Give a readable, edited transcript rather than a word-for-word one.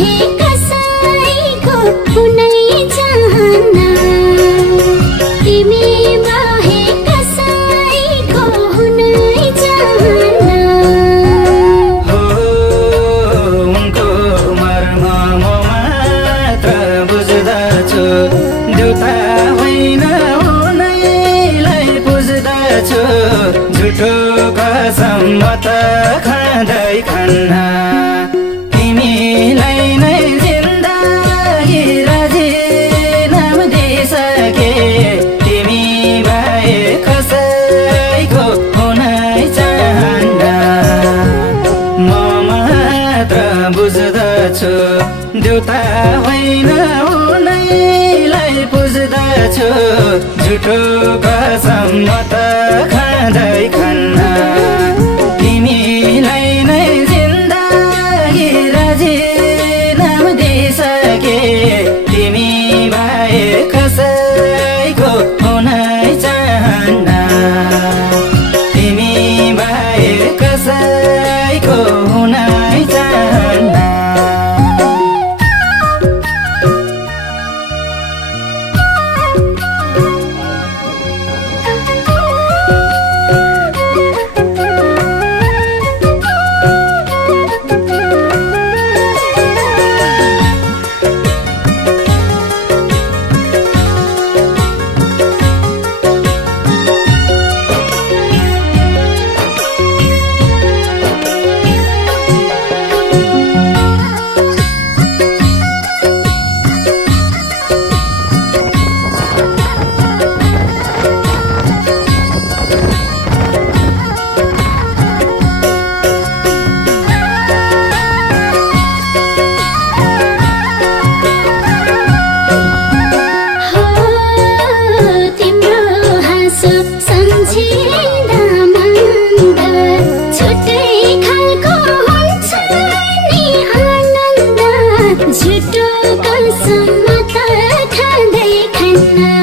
बाहे कसैको कुनै चाहना तिमी बाहे कसैको हुनै चाहना हो उनको मर्म म मात्र बुझ्दछु देउता होइन उनैलाई पुज्दछु झुठो कसम म त खाँदै खान्ना तिमीलाई नै जिन्दगी राजीनामा दिइसके तिमी भए कसैको हुनै चाहन्ना म मात्र बुझ्दछु देउता होइन उनैलाई पुज्दछु झुठो कसम म त खाँदै खान्ना तिमीलाई नै जिन्दगी राजीनामा दिइसके तिमी भए कसैको हुनै चाहन्ना तिमी भए कसैको हुनै चाहन्ना झुटो कसम म त खाँदै खान्ना